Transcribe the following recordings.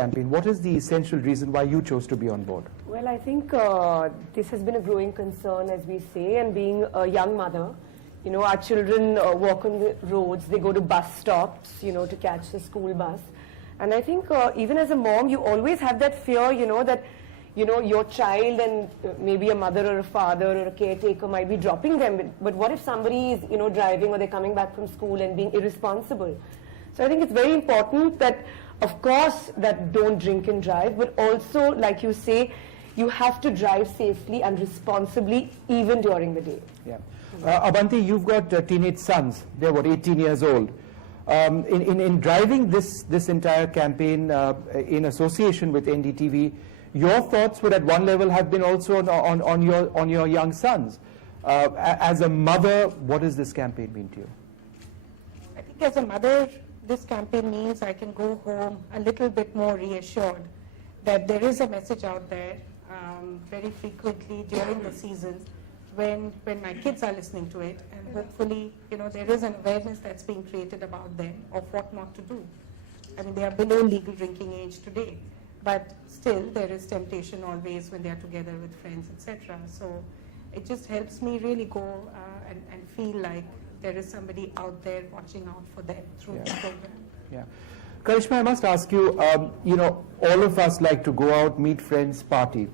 campaign. What is the essential reason why you chose to be on board? Well, I think this has been a growing concern, as we say, and being a young mother, you know, our children walk on the roads, they go to bus stops, you know, to catch the school bus. And I think even as a mom, you always have that fear, you know, that, you know, your child and maybe a mother or a father or a caretaker might be dropping them. But what if somebody is, you know, driving or they're coming back from school and being irresponsible? So I think it's very important that, of course, that don't drink and drive, but also, like you say, you have to drive safely and responsibly even during the day. Yeah. Abanti, you've got teenage sons. They're, what, 18 years old. In driving this entire campaign in association with NDTV, your thoughts would at one level have been also on your young sons. As a mother, what does this campaign mean to you? I think as a mother, this campaign means I can go home a little bit more reassured that there is a message out there very frequently during the seasons when my kids are listening to it, and hopefully, you know, there is an awareness that's being created about them of what not to do. I mean, they are below legal drinking age today, but still there is temptation always when they are together with friends, etc. So it just helps me really go and feel like there is somebody out there watching out for them through the program. Yeah. Karishma, I must ask you, all of us like to go out, meet friends, party.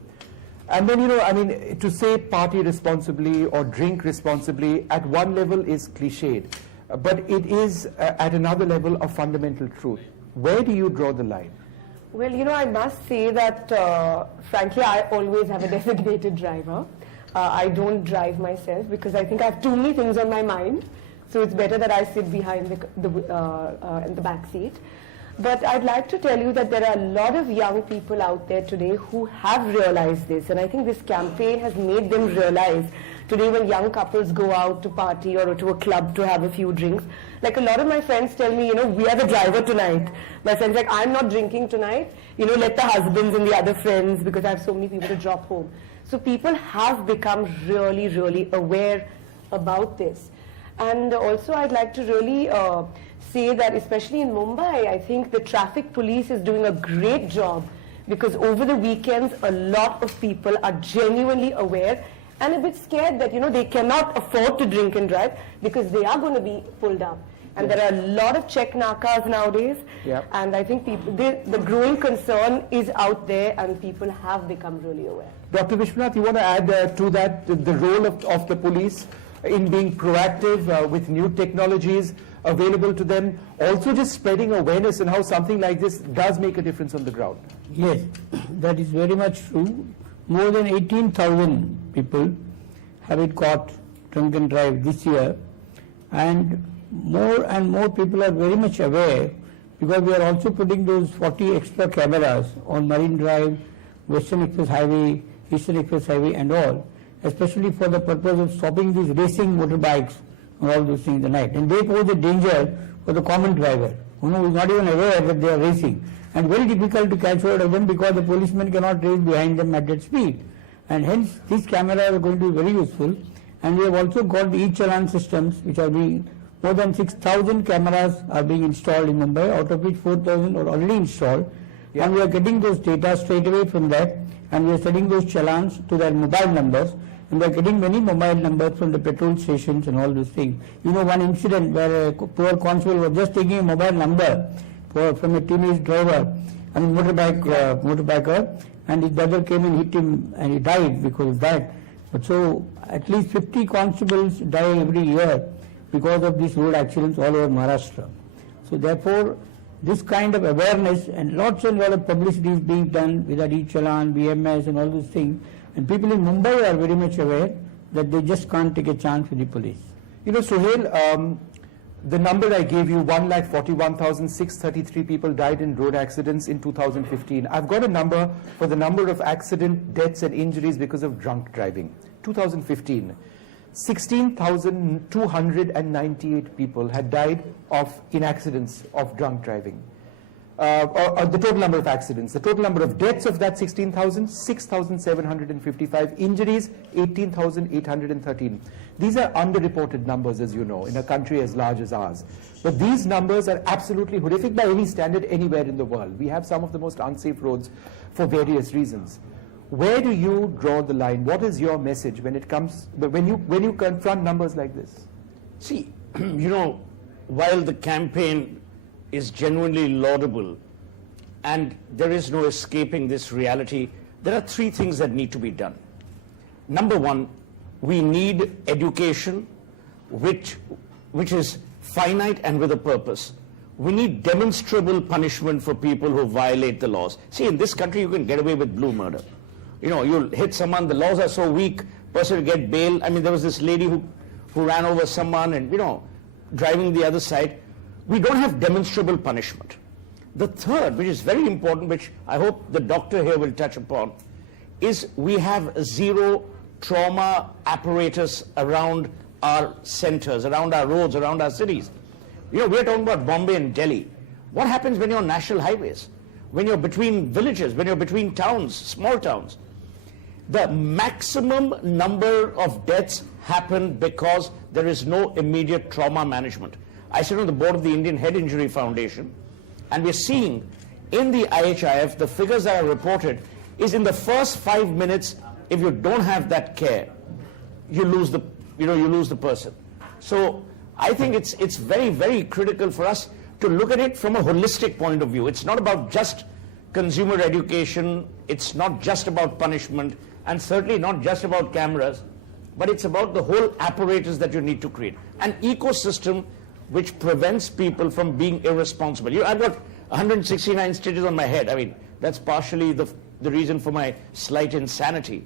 And then, to say party responsibly or drink responsibly at one level is cliched, but it is at another level a fundamental truth. Where do you draw the line? Well, I must say that, frankly, I always have a designated driver. I don't drive myself because I think I have too many things on my mind. So it's better that I sit behind in the back seat. But I'd like to tell you that there are a lot of young people out there today who have realized this. And I think this campaign has made them realize today when young couples go out to party or to a club to have a few drinks. Like a lot of my friends tell me, we are the driver tonight. My friends like, I'm not drinking tonight. Let the husbands and the other friends because I have so many people to drop home. So people have become really, really aware about this. And also I'd like to really say that especially in Mumbai, I think the traffic police is doing a great job because over the weekends, a lot of people are genuinely aware and a bit scared that, they cannot afford to drink and drive because they are going to be pulled up. And there are a lot of check nakas nowadays. Yep. And I think the growing concern is out there and people have become really aware. Dr. Vishwanath, you want to add to that the role of the police in being proactive with new technologies available to them, also just spreading awareness and how something like this does make a difference on the ground? Yes, that is very much true. More than 18,000 people have been caught drunk and drive this year, and more people are very much aware because we are also putting those 40 extra cameras on Marine Drive, Western Express Highway, Eastern Express Highway and all, especially for the purpose of stopping these racing motorbikes and all those things in the night. And they pose a danger for the common driver, who is not even aware that they are racing. And very difficult to catch hold of them because the policeman cannot race behind them at that speed. And hence these cameras are going to be very useful. And we have also got the e-challan systems which are being, more than 6,000 cameras are being installed in Mumbai, out of which 4,000 are already installed. Yeah. And we are getting those data straight away from that, and we are sending those challans to their mobile numbers, and we are getting many mobile numbers from the petrol stations and all those things. One incident where a poor constable was just taking a mobile number from a teenage driver, motorbiker, and his brother came and hit him and he died because of that. But so at least 50 constables die every year because of these road accidents all over Maharashtra. So therefore, this kind of awareness and lots and lot of publicity is being done with e-challan, BMS and all those things. And people in Mumbai are very much aware that they just can't take a chance with the police. Suhail, the number I gave you, 141,633 people died in road accidents in 2015. I've got a number for the number of accident deaths and injuries because of drunk driving. 2015, 16,298 people had died in accidents of drunk driving. Or the total number of accidents. The total number of deaths of that 16,000, 6,755. Injuries, 18,813. These are underreported numbers, as you know, in a country as large as ours. But these numbers are absolutely horrific by any standard anywhere in the world. We have some of the most unsafe roads for various reasons. Where do you draw the line? What is your message when you confront numbers like this? See, while the campaign is genuinely laudable and there is no escaping this reality, there are three things that need to be done. Number one, we need education which is finite and with a purpose. We need demonstrable punishment for people who violate the laws. See, in this country you can get away with blue murder. You'll hit someone, the laws are so weak, person will get bail. There was this lady who ran over someone and, driving the other side. We don't have demonstrable punishment. The third, which is very important, which I hope the doctor here will touch upon, is we have zero trauma apparatus around our centers, around our roads, around our cities. We're talking about Bombay and Delhi. What happens when you're on national highways? When you're between villages, when you're between towns, small towns? The maximum number of deaths happen because there is no immediate trauma management. I sit on the board of the Indian Head Injury Foundation, and we're seeing in the IHIF, the figures that are reported is in the first 5 minutes, if you don't have that care, you lose the person. So I think it's very, very critical for us to look at it from a holistic point of view. It's not about just consumer education, it's not just about punishment, and certainly not just about cameras, but it's about the whole apparatus that you need to create. An ecosystem which prevents people from being irresponsible. I've got 169 stitches on my head. I mean, that's partially the reason for my slight insanity.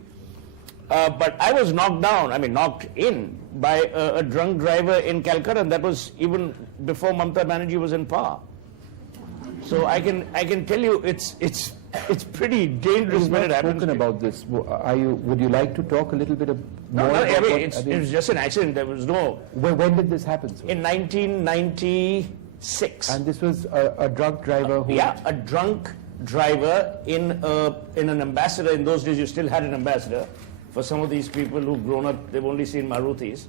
But I was knocked in by a drunk driver in Calcutta, and that was even before Mamata Banerjee was in power. So I can tell you it's pretty dangerous when it happens. Spoken about this. Would you like to talk a little bit more? No, about it was just an accident. There was no. When did this happen, sir? In 1996. And this was a drunk driver who... Yeah, a drunk driver in an ambassador. In those days, you still had an ambassador. For some of these people who've grown up, they've only seen Marutis.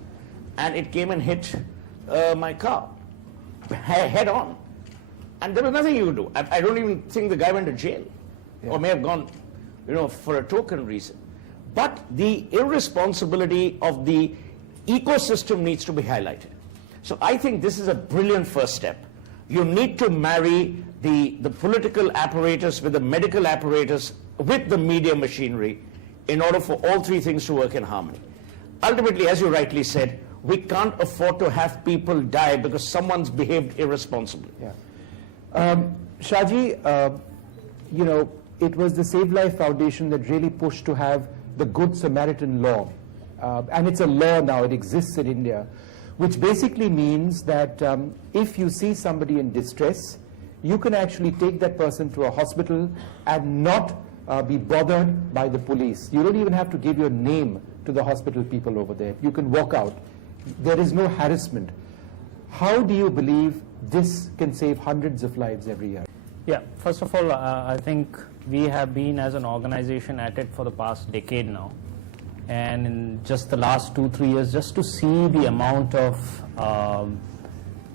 And it came and hit my car, head on. And there was nothing you could do. I don't even think the guy went to jail. Or may have gone, for a token reason. But the irresponsibility of the ecosystem needs to be highlighted. So I think this is a brilliant first step. You need to marry the political apparatus with the medical apparatus with the media machinery in order for all three things to work in harmony. Ultimately, as you rightly said, we can't afford to have people die because someone's behaved irresponsibly. Yeah. Shaji, it was the Save Life Foundation that really pushed to have the Good Samaritan law. And it's a law now, it exists in India, which basically means that if you see somebody in distress, you can actually take that person to a hospital and not be bothered by the police. You don't even have to give your name to the hospital people over there. You can walk out. There is no harassment. How do you believe this can save hundreds of lives every year? Yeah, first of all, I think we have been as an organization at it for the past decade now. And in just the last 2-3 years, just to see the amount of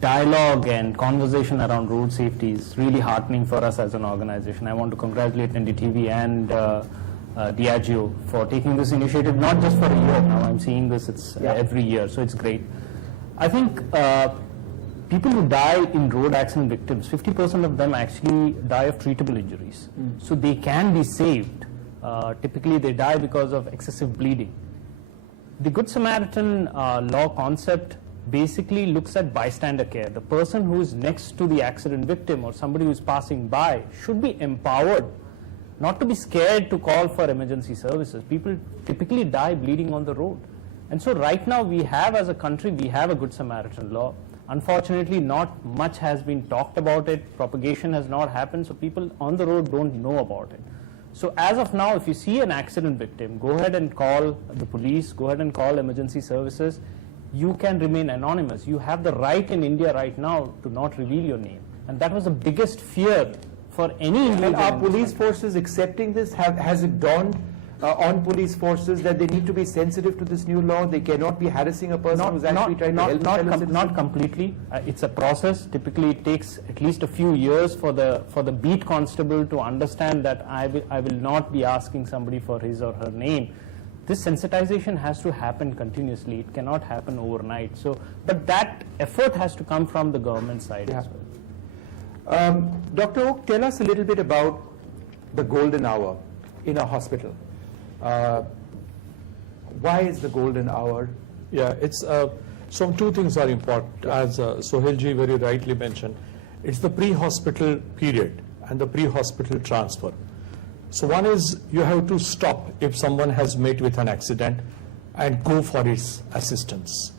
dialogue and conversation around road safety is really heartening for us as an organization. I want to congratulate NDTV and Diageo for taking this initiative, not just for a year now. I'm seeing this every year, so it's great. I think people who die in road accident victims, 50% of them actually die of treatable injuries. So they can be saved. Typically they die because of excessive bleeding. The Good Samaritan law concept basically looks at bystander care. The person who is next to the accident victim or somebody who is passing by should be empowered, not to be scared to call for emergency services. People typically die bleeding on the road. And so right now we have, as a country, we have a Good Samaritan law. Unfortunately, not much has been talked about it. Propagation has not happened, so people on the road don't know about it. So as of now, if you see an accident victim, go ahead and call the police, go ahead and call emergency services. You can remain anonymous. You have the right in India right now to not reveal your name. And that was the biggest fear for any individual. And are police forces accepting this? Has it dawned on police forces that they need to be sensitive to this new law? They cannot be harassing a person who's actually trying to help fellow citizens? Not completely. It's a process. Typically, it takes at least a few years for the beat constable to understand that I will not be asking somebody for his or her name. This sensitization has to happen continuously. It cannot happen overnight. So, but that effort has to come from the government side as well. Dr. Oak, tell us a little bit about the golden hour in a hospital. Why is the golden hour? Yeah, it's so two things are important, as Sohailji very rightly mentioned. It's the pre-hospital period and the pre-hospital transfer. So one is you have to stop if someone has met with an accident and go for its assistance.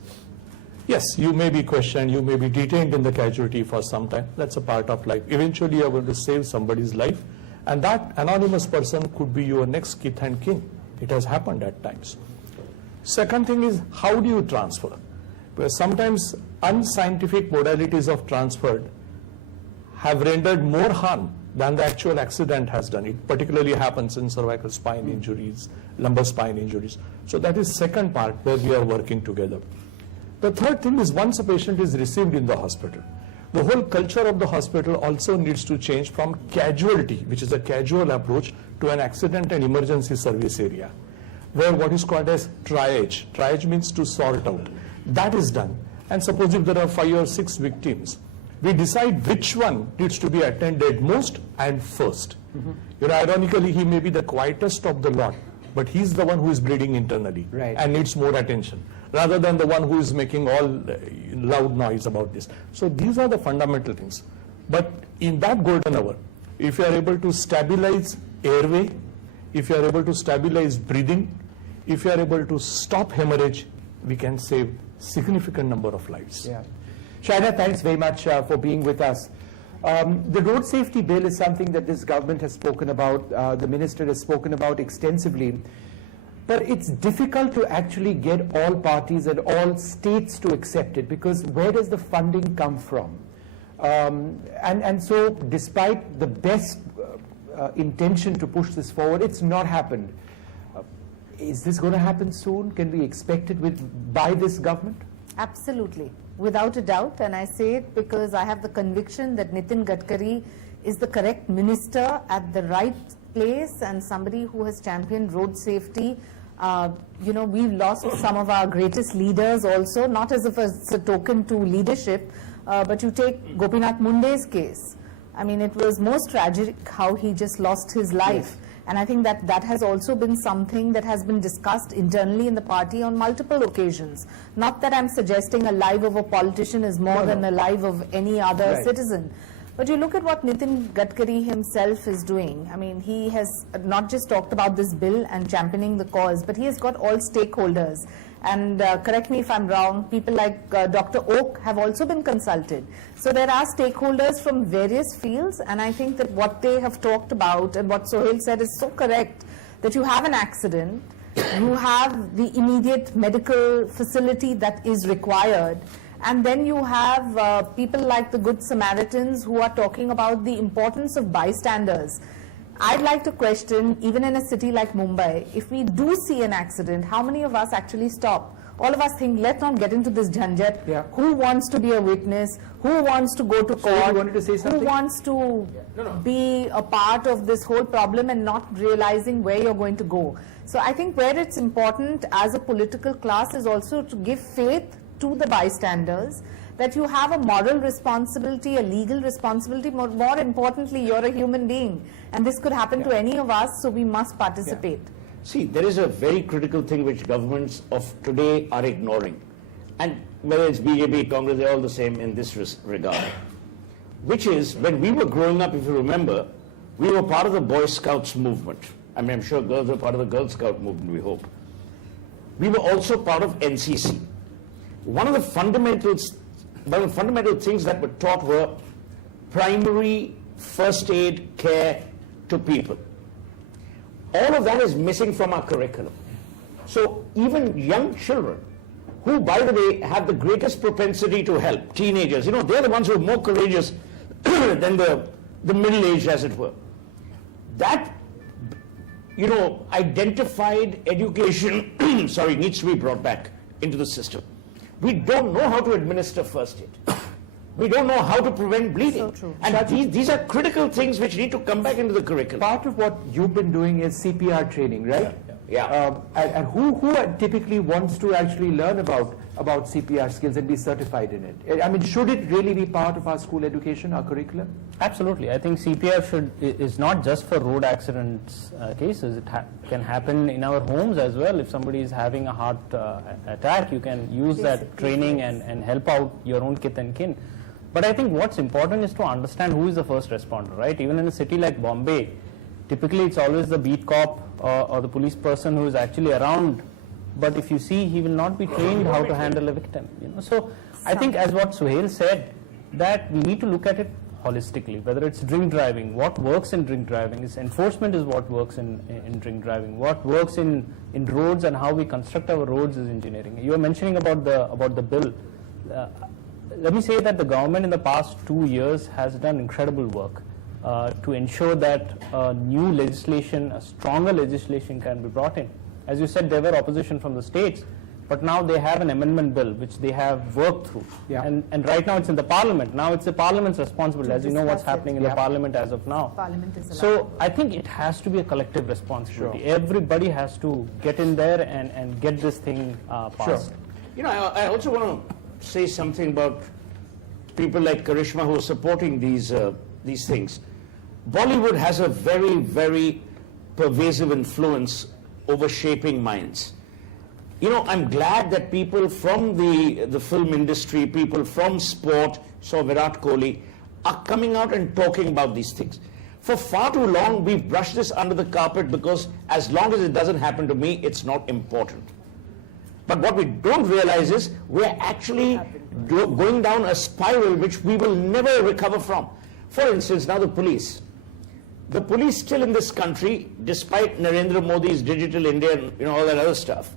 Yes, you may be questioned, you may be detained in the casualty for some time. That's a part of life. Eventually you are going to save somebody's life, and that anonymous person could be your next kith and kin. It has happened at times. Second thing is, how do you transfer? Because sometimes unscientific modalities of transfer have rendered more harm than the actual accident has done. It particularly happens in cervical spine injuries, lumbar spine injuries. So that is second part where we are working together. The third thing is, once a patient is received in the hospital, the whole culture of the hospital also needs to change from casualty, which is a casual approach, to an accident and emergency service area, where what is called as triage. Triage means to sort out. That is done. And suppose if there are 5 or 6 victims, we decide which one needs to be attended most and first. Ironically, he may be the quietest of the lot, but he's the one who is bleeding internally Right. and needs more attention, rather than the one who is making all loud noise about this. So these are the fundamental things. But in that golden hour, if you are able to stabilize airway, if you are able to stabilize breathing, if you are able to stop hemorrhage, we can save significant number of lives. Yeah. Shaina, thanks very much for being with us. The road safety bill is something that this government has spoken about, the minister has spoken about extensively, but it's difficult to actually get all parties and all states to accept it, because where does the funding come from? And so despite the best intention to push this forward, it's not happened. Is this going to happen soon? Can we expect it by this government? Absolutely, without a doubt, and I say it because I have the conviction that Nitin Gadkari is the correct minister at the right place and somebody who has championed road safety. We've lost some of our greatest leaders also, not as if it's a token to leadership, but you take Gopinath Munde's case. I mean, it was most tragic how he just lost his life. And I think that has also been something that has been discussed internally in the party on multiple occasions. Not that I'm suggesting a life of a politician is more than a life of any other citizen. But you look at what Nitin Gadkari himself is doing. I mean, he has not just talked about this bill and championing the cause, but he has got all stakeholders. And correct me if I'm wrong, people like Dr. Oak have also been consulted. So there are stakeholders from various fields, and I think that what they have talked about and what Sohail said is so correct, that you have an accident, you have the immediate medical facility that is required, and then you have people like the Good Samaritans who are talking about the importance of bystanders. I'd like to question, even in a city like Mumbai, if we do see an accident, how many of us actually stop? All of us think, let's not get into this jhanjat. Yeah. Who wants to be a witness? Who wants to go to court? you wanted to say something? Who wants to be a part of this whole problem and not realizing where you're going to go? So I think where it's important as a political class is also to give faith to the bystanders, that you have a moral responsibility, a legal responsibility. More importantly, you're a human being, and this could happen to any of us, so we must participate. See, there is a very critical thing which governments of today are ignoring. And whether it's BJP, Congress, they're all the same in this regard. Which is, when we were growing up, if you remember, we were part of the Boy Scouts movement. I mean, I'm sure girls were part of the Girl Scout movement, we hope. We were also part of NCC. One of the fundamental things that were taught were primary first aid care to people. All of that is missing from our curriculum. So even young children, who, by the way, have the greatest propensity to help, teenagers, they're the ones who are more courageous than the middle-aged, as it were. That, identified education, needs to be brought back into the system. We don't know how to administer first aid. We don't know how to prevent bleeding. So true. And these are critical things which need to come back into the curriculum. Part of what you've been doing is CPR training, right? Yeah. And who typically wants to actually learn about CPR skills and be certified in it? I mean, should it really be part of our school education, our curriculum? Absolutely. I think CPR is not just for road accidents cases. It can happen in our homes as well. If somebody is having a heart attack, you can use that training and help out your own kith and kin. But I think what's important is to understand who is the first responder, right? Even in a city like Bombay, typically it's always the beat cop or the police person who is actually around. But if you see, he will not be trained how to handle a victim. So I think, as what Sohail said, that we need to look at it holistically. Whether it's drink driving, what works in drink driving is enforcement is what works in drink driving. What works in roads and how we construct our roads is engineering. You were mentioning about the bill. Let me say that the government in the past 2 years has done incredible work to ensure that new legislation, a stronger legislation can be brought in. As you said, there were opposition from the states, But now they have an amendment bill which they have worked through. Yeah. And right now it's in the parliament. Now it's the parliament's responsibility, as you know what's discuss it. happening in Yeah. the parliament as of now. Parliament is allowed. So I think it has to be a collective responsibility. Everybody has to get in there and get this thing passed. You know, I also want to say something about people like Karishma who are supporting these things. Bollywood has a very, very pervasive influence over shaping minds. You know, I'm glad that people from the film industry, people from sport, so Virat Kohli, are coming out and talking about these things. For far too long, we've brushed this under the carpet because as long as it doesn't happen to me, it's not important. But what we don't realize is we're actually going down a spiral which we will never recover from. For instance, now the police. The police still in this country, despite Narendra Modi's Digital India and all that other stuff,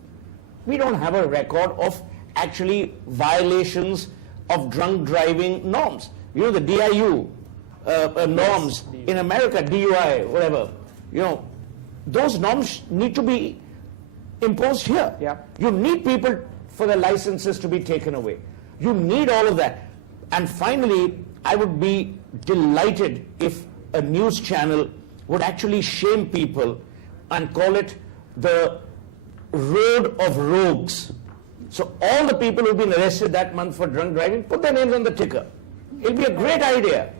we don't have a record of actually violations of drunk driving norms. You know, the DIU norms in America, DUI, whatever, those norms need to be imposed here. Yeah. You need people for their licenses to be taken away. You need all of that. And finally, I would be delighted if a news channel would actually shame people and call it the road of rogues. So all the people who've been arrested that month for drunk driving, put their names on the ticker. It'll be a great idea.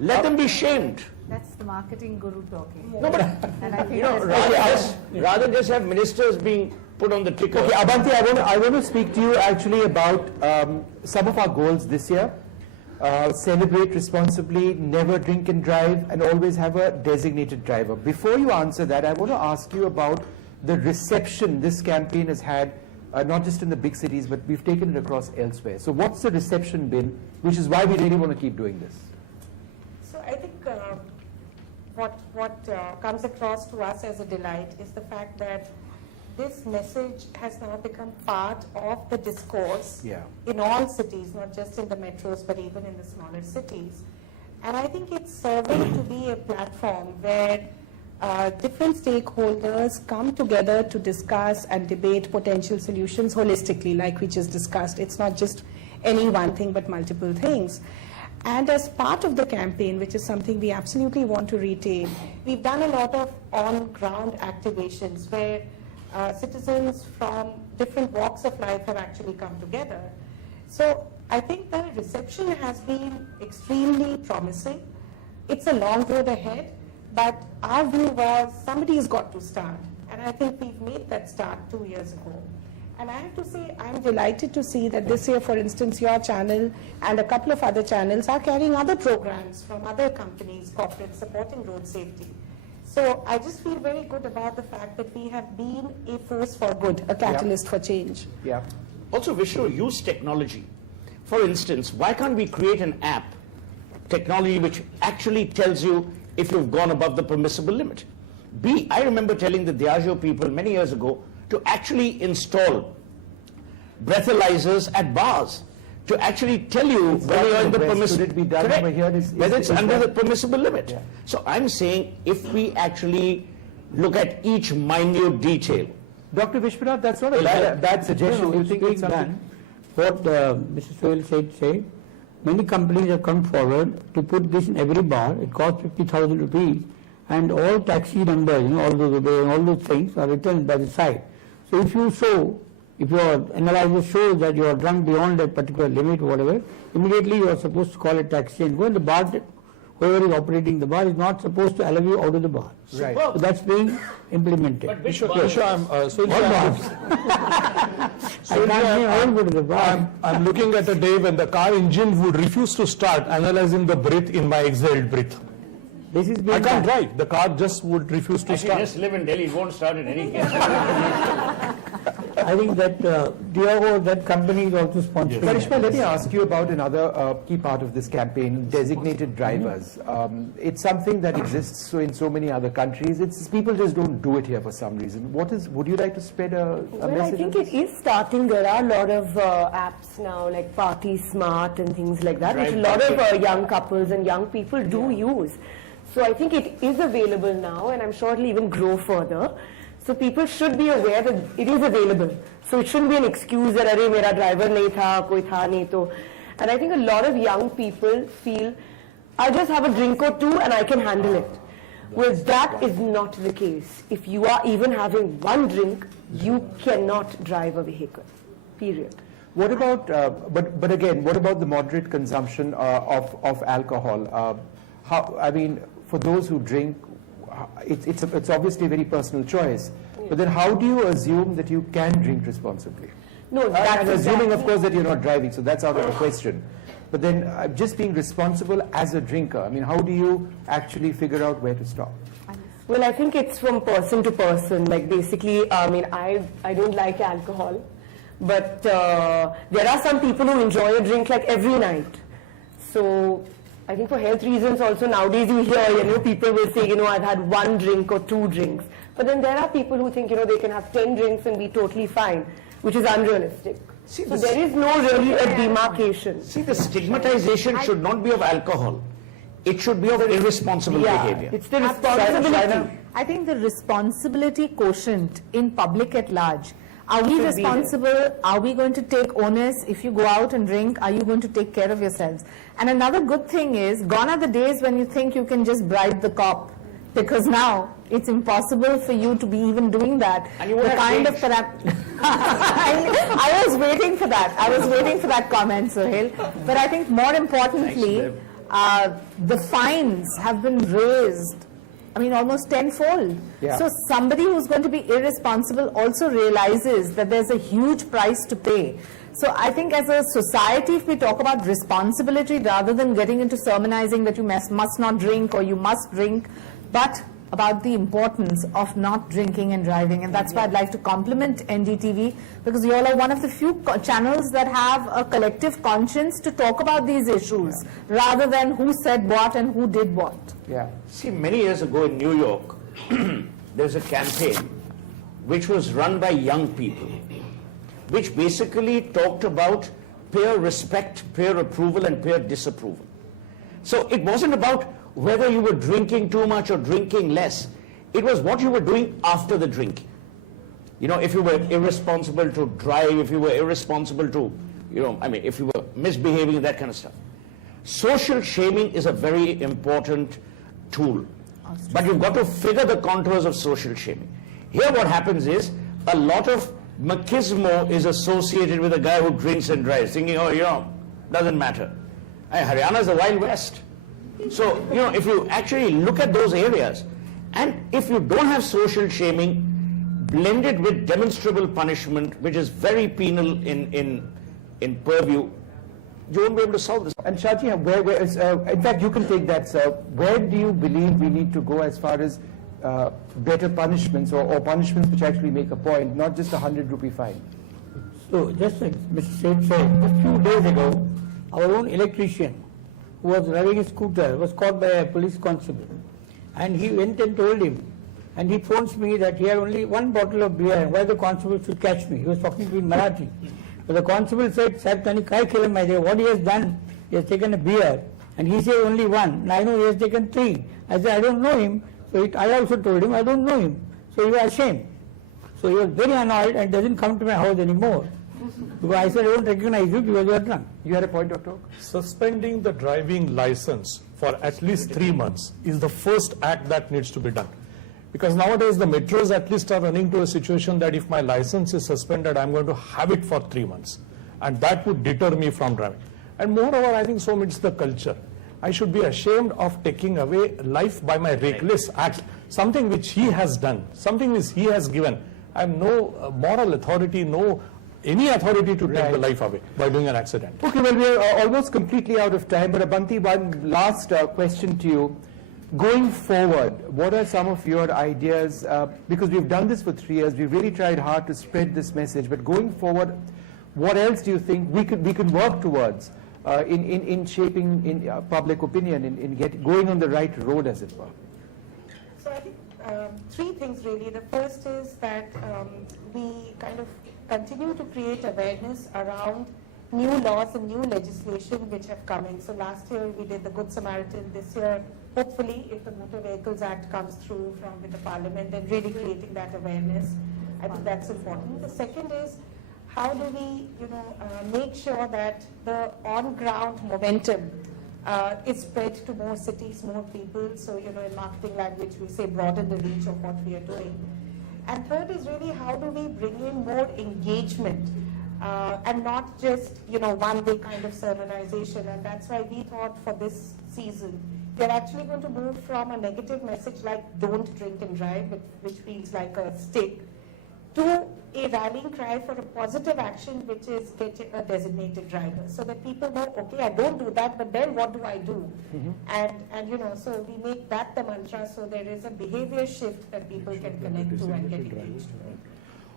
Let them be shamed. That's the marketing guru talking. No, but And I think that's rather than just have ministers being put on the ticker. Okay, Abanti, I want to speak to you actually about some of our goals this year. Celebrate responsibly, never drink and drive, and always have a designated driver. Before you answer that, I want to ask you about the reception this campaign has had, not just in the big cities, but we've taken it across elsewhere. So what's the reception been, which is why we really want to keep doing this? So I think what comes across to us as a delight is the fact that this message has now become part of the discourse Yeah. in all cities, not just in the metros, but even in the smaller cities. And I think it's serving to be a platform where different stakeholders come together to discuss and debate potential solutions holistically, like we just discussed. It's not just any one thing, but multiple things. And as part of the campaign, which is something we absolutely want to retain, we've done a lot of on-ground activations where citizens from different walks of life have actually come together. So I think the reception has been extremely promising. It's a long road ahead, but our view was somebody's got to start. And I think we've made that start 2 years ago. And I have to say, I'm delighted to see that this year, for instance, your channel and a couple of other channels are carrying other programs from other companies, corporates, supporting road safety. So I just feel very good about the fact that we have been a force for good, a catalyst for change. Yeah. Also, Vishnu, use technology. For instance, why can't we create an app, technology which actually tells you if you've gone above the permissible limit? I remember telling the Diageo people many years ago to actually install breathalyzers at bars to actually tell you whether you're in the permissible. Could it be done Correct. over here? Whether it's under that- the permissible limit. Yeah. So I'm saying if we actually look at each minute detail. Dr. Vishwanath, that's not a bad suggestion. Do you think it's something? done? What Mr. Sohail said, many companies have come forward to put this in every bar. It costs 50,000 rupees, and all taxi numbers, all those things are written by the side. So if your analyzer shows that you are drunk beyond a particular limit, whatever, immediately you are supposed to call a taxi and go. And the bar, whoever is operating the bar, is not supposed to allow you out of the bar. Right. So that's being implemented. Vishwa, I'm I won't go to the bar. I'm looking at a day when the car engine would refuse to start, analyzing the breath in my exhaled breath. This is I being can't done. drive. The car just would refuse to Actually, start. just live in Delhi, it won't start in any case. I think that Diageo, that company is also sponsoring. Karishma, let me ask you about another key part of this campaign, designated drivers. It's something that exists in so many other countries. People just don't do it here for some reason. Would you like to spread a Well, message? I think on it is starting. There are a lot of apps now, like Party Smart and things like that, which a lot of young couples and young people do use. So I think it is available now, and I'm sure it'll even grow further. So people should be aware that it is available. So it shouldn't be an excuse that अरे मेरा driver नहीं था, कोई था नहीं तो. And I think a lot of young people feel, I just have a drink or two and I can handle it. Well, that is not the case. If you are even having one drink, you cannot drive a vehicle, period. What about, but again, what about the moderate consumption of alcohol? I mean, for those who drink, it's obviously a very personal choice. But then how do you assume that you can drink responsibly? No, that's I'm assuming, of exactly- course, that you're not driving, so that's out of the question. But then just being responsible as a drinker, I mean, how do you actually figure out where to stop? Well, I think it's from person to person. Like basically, I mean, I don't like alcohol, but there are some people who enjoy a drink like every night. So I think for health reasons also nowadays you hear, people will say, I've had one drink or two drinks. But then there are people who think, they can have 10 drinks and be totally fine, which is unrealistic. See, So there is no really a demarcation. See, the stigmatization should not be of alcohol. It should be of irresponsible behavior. It's the responsibility. I think the responsibility quotient in public at large. Are we Should be there. responsible? Are we going to take onus? If you go out and drink, are you going to take care of yourselves? And another good thing is, gone are the days when you think you can just bribe the cop. Because now it's impossible for you to be even doing that. And you would have kind changed. I was waiting for that. I was waiting for that comment, Sohail. But I think more importantly, the fines have been raised, I mean, almost tenfold. Yeah. So somebody who's going to be irresponsible also realizes that there's a huge price to pay. So I think as a society, if we talk about responsibility rather than getting into sermonizing that you must not drink or you must drink, but about the importance of not drinking and driving. And that's why I'd like to compliment NDTV, because you all are one of the few channels that have a collective conscience to talk about these issues, rather than who said what and who did what. Yeah. See, many years ago in New York, there's a campaign which was run by young people, which basically talked about peer respect, peer approval, and peer disapproval. So it wasn't about whether you were drinking too much or drinking less. It was what you were doing after the drinking. If you were irresponsible to drive, if you were irresponsible to, if you were misbehaving, that kind of stuff. Social shaming is a very important tool. But you've got to figure the contours of social shaming. Here what happens is, a lot of machismo is associated with a guy who drinks and drives, thinking, doesn't matter. Haryana is the Wild West. So, if you actually look at those areas, and if you don't have social shaming blended with demonstrable punishment, which is very penal in purview, you won't be able to solve this. And Shaji, in fact, you can take that, sir. Where do you believe we need to go as far as better punishments or punishments which actually make a point, not just a 100 rupee fine? So just like Mr. Seth said, a few days ago, our own electrician who was riding a scooter was caught by a police constable, and he went and told him, and he phones me that he had only one bottle of beer and why the constable should catch me. He was talking to me in Marathi. But the constable said, "Sahib, tani kai khela my day? What he has done, he has taken a beer, and he said only one. And I know he has taken 3. I said, I don't know him. So I also told him, I don't know him. So he was ashamed. So he was very annoyed and doesn't come to my house anymore. Because I said, I don't recognize you because you are drunk." You had a point, Dr. Oak? Suspending the driving license for at least 3 months is the first act that needs to be done. Because nowadays the metros at least are running to a situation that if my license is suspended, I'm going to have it for 3 months. And that would deter me from driving. And moreover, I think so it's the culture. I should be ashamed of taking away life by my reckless act, something which he has done, something which he has given. I have no moral authority, no any authority to take the life away by doing an accident. Okay, well, we're almost completely out of time, but Abanti, one last question to you. Going forward, what are some of your ideas? Because we've done this for 3 years, we've really tried hard to spread this message, but going forward, what else do you think we can work towards in shaping public opinion, in going on the right road, as it were? So I think 3 things really. The first is that we kind of continue to create awareness around new laws and new legislation which have come in. So last year we did the Good Samaritan. This year, hopefully, if the Motor Vehicles Act comes through with the Parliament, then really creating that awareness. I think that's important. The second is how do we, make sure that the on-ground momentum is spread to more cities, more people. So, in marketing language, we say broaden the reach of what we are doing. And third is really how do we bring in more engagement and not just, one day kind of sermonization. And that's why we thought for this season, we're actually going to move from a negative message like don't drink and drive, which feels like a stick, to a rallying cry for a positive action, which is get a designated driver, so that people know, okay, I don't do that, but then what do I do? And so we make that the mantra, so there is a behavior shift that people can connect to and get engaged.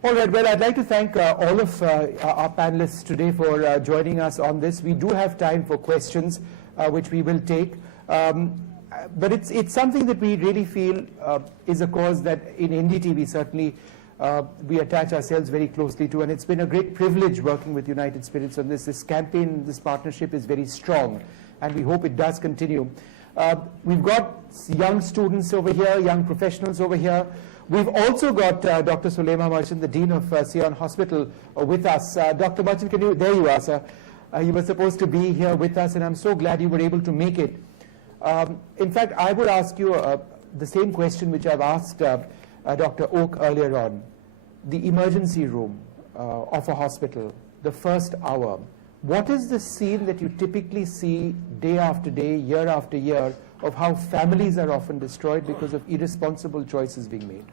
All right, well, I'd like to thank all of our panelists today for joining us on this. We do have time for questions, which we will take. But it's something that we really feel is a cause that in NDTV certainly we attach ourselves very closely to, and it's been a great privilege working with United Spirits on this. This campaign, this partnership is very strong, and we hope it does continue. We've got young students over here, young professionals over here. We've also got Dr. Sulema Merchant, the Dean of Sion Hospital, with us. Dr. Merchant, there you are, sir. You were supposed to be here with us, and I'm so glad you were able to make it. In fact, I would ask you the same question which I've asked Dr. Oak earlier on. The emergency room of a hospital, the first hour. What is the scene that you typically see day after day, year after year, of how families are often destroyed because of irresponsible choices being made?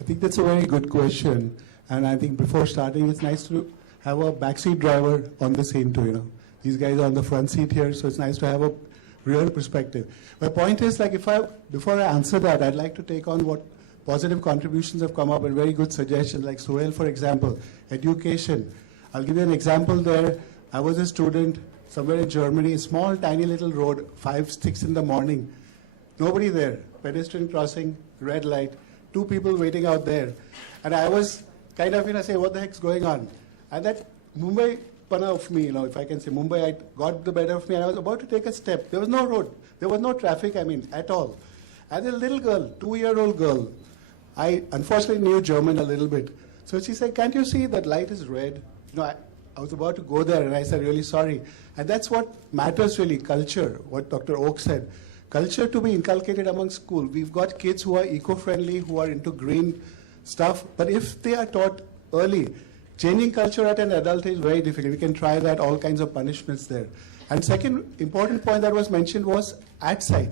I think that's a very good question. And I think before starting, it's nice to have a backseat driver on the scene too, These guys are on the front seat here, so it's nice to have a real perspective. My point is, before I answer that, I'd like to take on what positive contributions have come up and very good suggestions, like Suhail, for example, education. I'll give you an example there. I was a student somewhere in Germany, a small, tiny little road, 5, 6 in the morning. Nobody there. Pedestrian crossing, red light, 2 people waiting out there. And I was kind of, say, what the heck's going on? And that Mumbai pana of me, if I can say, Mumbai, I got the better of me, and I was about to take a step. There was no road. There was no traffic, at all. And a little girl, 2-year-old girl, I unfortunately knew German a little bit. So she said, can't you see that light is red? I was about to go there, and I said, really sorry. And that's what matters really, culture, what Dr. Oak said. Culture to be inculcated among school. We've got kids who are eco-friendly, who are into green stuff, but if they are taught early, changing culture at an adult age is very difficult. We can try that, all kinds of punishments there. And second important point that was mentioned was at site.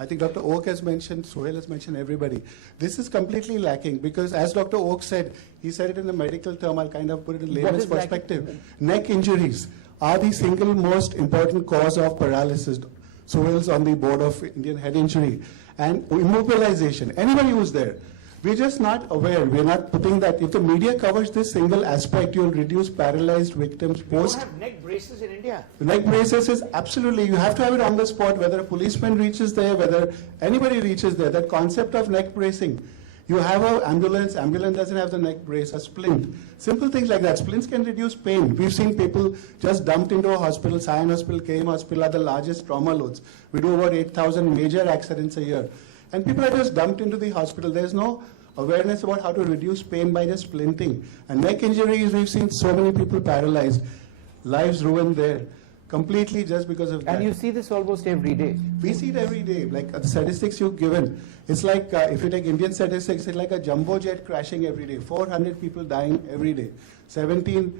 I think Dr. Oak has mentioned, Sohail has mentioned, everybody. This is completely lacking because as Dr. Oak said, he said it in a medical term, I'll kind of put it in layman's perspective. Neck injuries are the single most important cause of paralysis. Sohail's on the board of Indian Head Injury. And immobilization, anybody who's there. We're just not aware. We're not putting that. If the media covers this single aspect, you'll reduce paralyzed victims post. We don't have neck braces in India. Neck braces is absolutely, you have to have it on the spot, whether a policeman reaches there, whether anybody reaches there. That concept of neck bracing. You have an ambulance doesn't have the neck brace, a splint. Simple things like that. Splints can reduce pain. We've seen people just dumped into a hospital. Sion Hospital, KM Hospital are the largest trauma loads. We do about 8,000 major accidents a year. And people are just dumped into the hospital. There's no awareness about how to reduce pain by just splinting. And neck injuries, we've seen so many people paralyzed, lives ruined there, completely just because of that. And you see this almost every day. We see it every day. Like the statistics you've given, it's like, if you take Indian statistics, it's like a jumbo jet crashing every day. 400 people dying every day. 17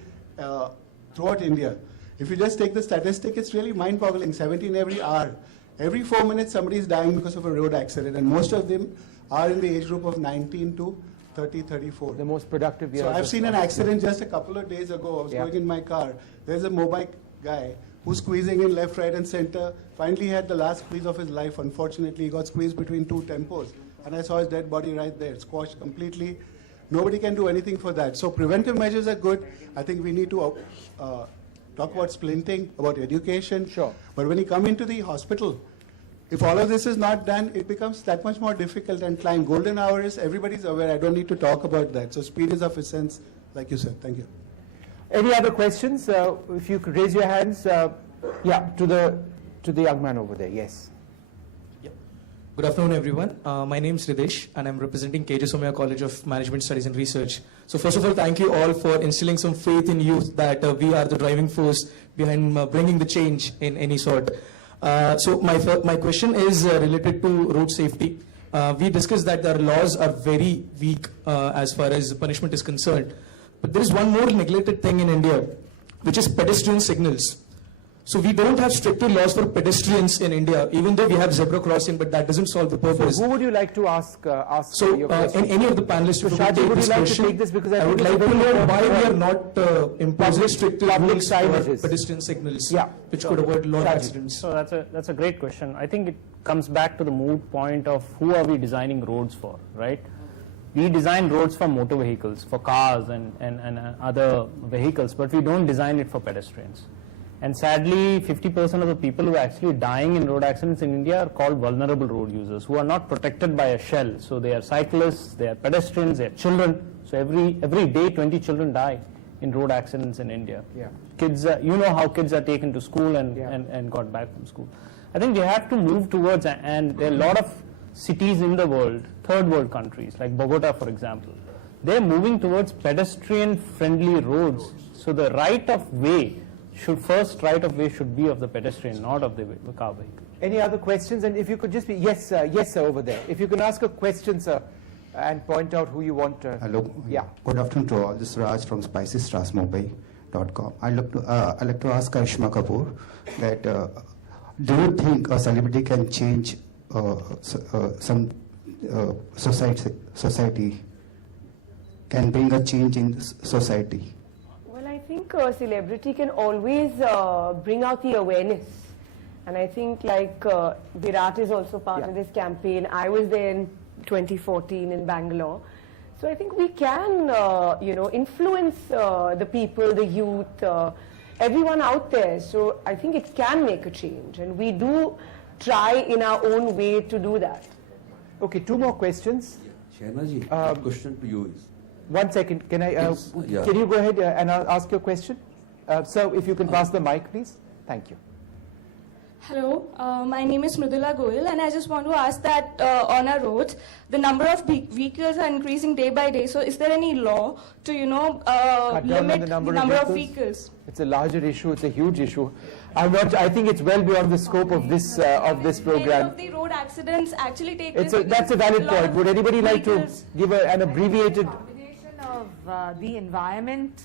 throughout India. If you just take the statistic, it's really mind-boggling. 17 every hour. Every 4 minutes, somebody is dying because of a road accident, and most of them are in the age group of 19 to 30, 34. The most productive years. So I've seen an accident just a couple of days ago. I was going in my car. There's a Mobike guy who's squeezing in left, right, and center. Finally had the last squeeze of his life. Unfortunately, he got squeezed between 2 tempos. And I saw his dead body right there, squashed completely. Nobody can do anything for that. So preventive measures are good. I think we need to talk about splinting, about education. Sure. But when you come into the hospital, if all of this is not done, it becomes that much more difficult and climb. Golden hour is, everybody's aware. I don't need to talk about that. So speed is of essence, like you said. Thank you. Any other questions? If you could raise your hands. Yeah, to the young man over there. Yes. Yep. Good afternoon, everyone. My name is Ridesh, and I'm representing KJ Somaiya College of Management Studies and Research. So first of all, thank you all for instilling some faith in youth that we are the driving force behind bringing the change in any sort. So my question is related to road safety. We discussed that our laws are very weak as far as punishment is concerned. But there is one more neglected thing in India, which is pedestrian signals. So we don't have stricter laws for pedestrians in India, even though we have zebra crossing, but that doesn't solve the purpose. So who would you like to ask So your question? any of the panelists So who Shadi, take would you this like to question, take this? Because I I think would it's like a to very know why we are important not imposing stricter public rules for signages. pedestrian signals, Yeah. which could avoid a lot of Shadi. accidents. So that's a great question. I think it comes back to the moot point of who are we designing roads for, right? We design roads for motor vehicles, for cars and other vehicles, but we don't design it for pedestrians. And sadly, 50% of the people who are actually dying in road accidents in India are called vulnerable road users, who are not protected by a shell. So they are cyclists, they are pedestrians, they are children. So every day 20 children die in road accidents in India. Yeah. Kids, you know how kids are taken to school and got back from school. I think we have to move towards, and there are a lot of cities in the world, third world countries, like Bogota, for example. They're moving towards pedestrian-friendly roads. So the right of way should be of the pedestrian, not of the car vehicle. Any other questions? And if you could just be, yes, sir, over there. If you can ask a question, sir, and point out who you want to. Hello. Yeah. Good afternoon to all. This is Raj from SpicyStrasMobile.com. I'd like to ask Karishma Kapoor that do you think a celebrity can change some society, can bring a change in society? Well, I think a celebrity can always bring out the awareness. And I think like Virat is also part of this campaign. I was there in 2014 in Bangalore. So I think we can, influence the people, the youth, everyone out there. So I think it can make a change. And we do try in our own way to do that. Okay, two more questions. Shehnaji, my question to you is... 1 second, can I? Yes, yeah. Can you go ahead and ask your question? Sir, if you can pass the mic, please. Thank you. Hello, my name is Mridula Goyal, and I just want to ask that on our roads, the number of vehicles are increasing day by day. So, is there any law to, limit the number of vehicles? It's a larger issue. It's a huge issue. I think it's well beyond the scope of this program. Many of the road accidents actually take That's place. a valid point. Would anybody like to give an abbreviated? Combination of the environment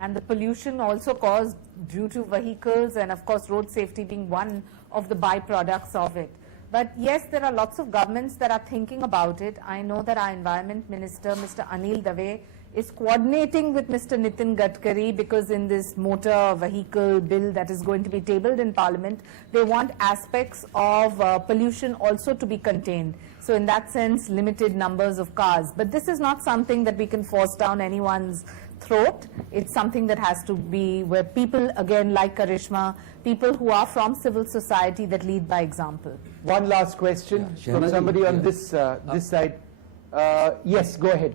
and the pollution also caused due to vehicles, and of course road safety being one of the byproducts of it. But yes, there are lots of governments that are thinking about it. I know that our Environment Minister, Mr. Anil Dave, is coordinating with Mr. Nitin Gadkari, because in this motor vehicle bill that is going to be tabled in Parliament, they want aspects of pollution also to be contained. So in that sense, limited numbers of cars. But this is not something that we can force down anyone's throat. It's something that has to be where people, again, like Karishma, people who are from civil society that lead by example. One last question from somebody on this side. Yes, go ahead.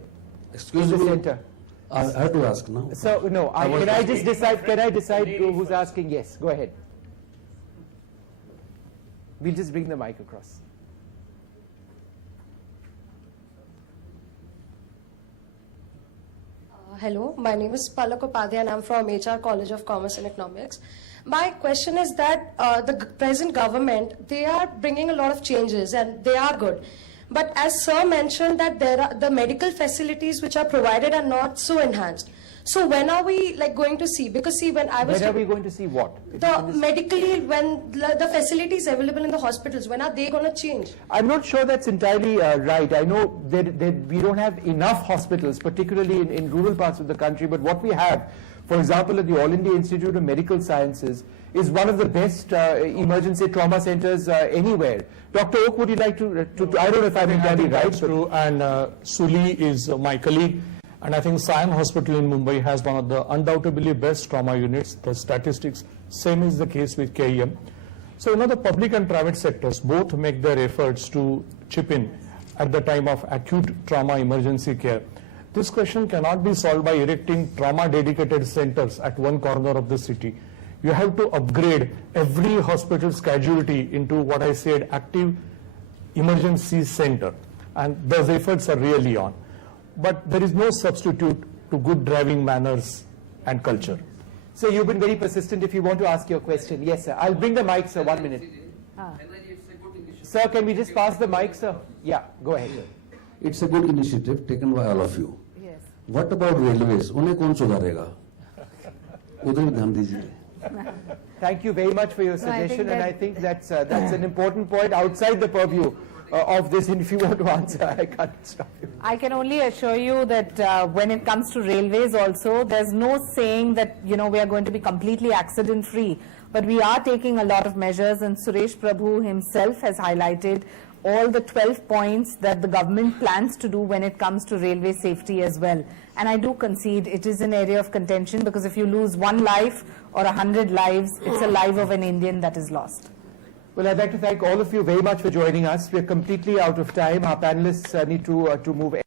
Excuse in the me. Center. I have to ask now. So no, can I just decide? Can I decide who's asking? Yes, go ahead. We'll just bring the mic across. Hello, my name is Palak Upadhyay and I'm from HR College of Commerce and Economics. My question is that the present government, they are bringing a lot of changes and they are good. But as Sir mentioned that the medical facilities which are provided are not so enhanced. So when are we going to see? Because see, when are we going to see what? Medically, when the facilities available in the hospitals, when are they going to change? I'm not sure that's entirely right. I know that we don't have enough hospitals, particularly in rural parts of the country. But what we have, for example, at the All India Institute of Medical Sciences, is one of the best emergency trauma centers anywhere. Dr. Oak, would you like to I don't know if I'm entirely right. That's true. And Suli is my colleague. And I think Sion Hospital in Mumbai has one of the undoubtedly best trauma units. The statistics, same is the case with KEM. So, the public and private sectors both make their efforts to chip in at the time of acute trauma emergency care. This question cannot be solved by erecting trauma-dedicated centers at one corner of the city. You have to upgrade every hospital's casualty into what I said, active emergency center, and those efforts are really on. But there is no substitute to good driving manners and culture. So you've been very persistent. If you want to ask your question, yes, sir. I'll bring the mic, sir. 1 minute. Sir, can we just pass the mic, sir? Yeah, go ahead. It's a good initiative taken by all of you. Yes. What about railways? उन्हें कौन सुधारेगा? उधर भी ध्यान दीजिए. Thank you very much for your suggestion, and I think that's an important point outside the purview of this. And if you want to answer, I can't stop you. I can only assure you that when it comes to railways also, there's no saying that, we are going to be completely accident-free. But we are taking a lot of measures, and Suresh Prabhu himself has highlighted all the 12 points that the government plans to do when it comes to railway safety as well. And I do concede it is an area of contention, because if you lose one life or 100 lives, it's a life of an Indian that is lost. Well, I'd like to thank all of you very much for joining us. We're completely out of time. Our panelists need to move.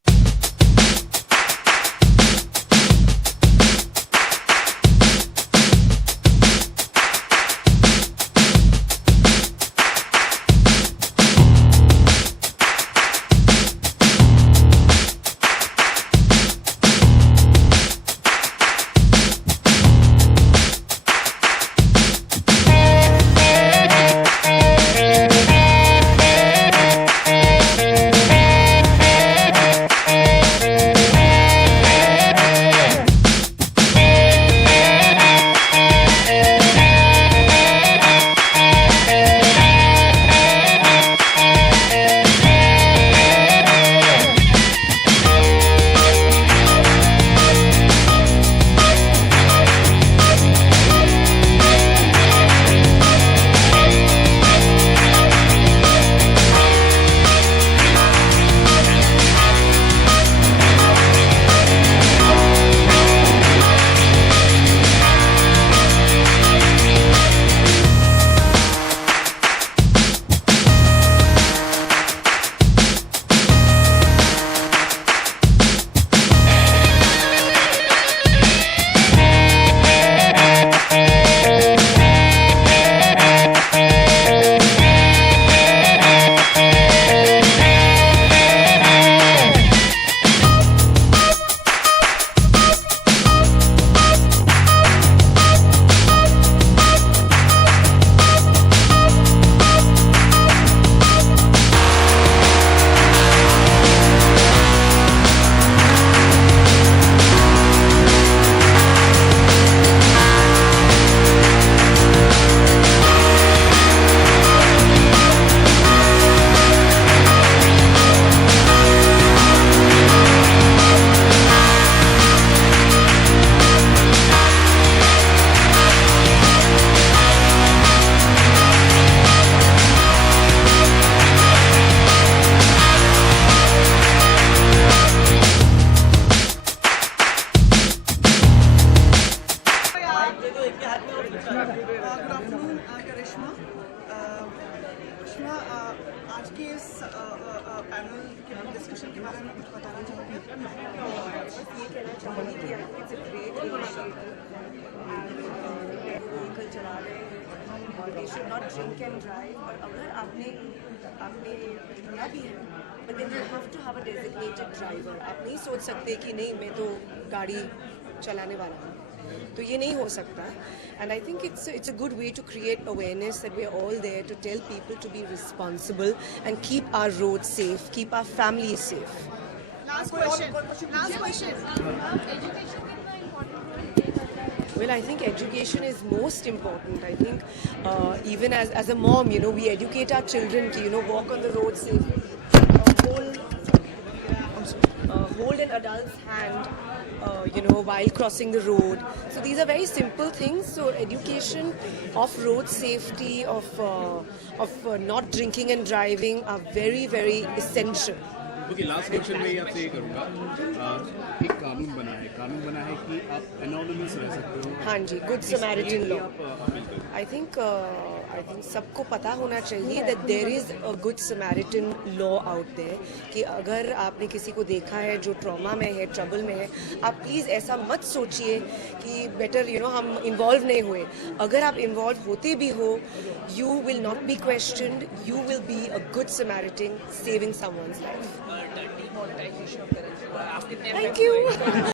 they should not drink and drive. और अगर आपने लिया भी है, but then you have to have a designated driver. आप नहीं सोच सकते कि नहीं मैं तो गाड़ी चलाने वाला हूँ, तो ये नहीं हो सकता. And I think it's a good way to create awareness that we're all there to tell people to be responsible and keep our roads safe, keep our families safe. Last question. Well, I think education is most important. I think even as a mom, we educate our children to, walk on the road safely, hold an adult's hand, while crossing the road. So these are very simple things. So education of road safety, of not drinking and driving are very, very essential. Okay, last question मैं आपसे ये करूँगा. एक कानून बना है कि आप anonymous रह सकते हो. हाँ जी, Good Samaritan law. I think I think सबको पता होना चाहिए that there is a good Samaritan law out there कि अगर आपने किसी को देखा है जो ट्रॉमा में है, ट्रबल में है, आप प्लीज़ ऐसा मत सोचिए कि बेटर हम इन्वॉल्व नहीं हुए. अगर आप इन्वॉल्व होते भी हो, you will not be questioned, you will be a good Samaritan saving someone's life. Thank you.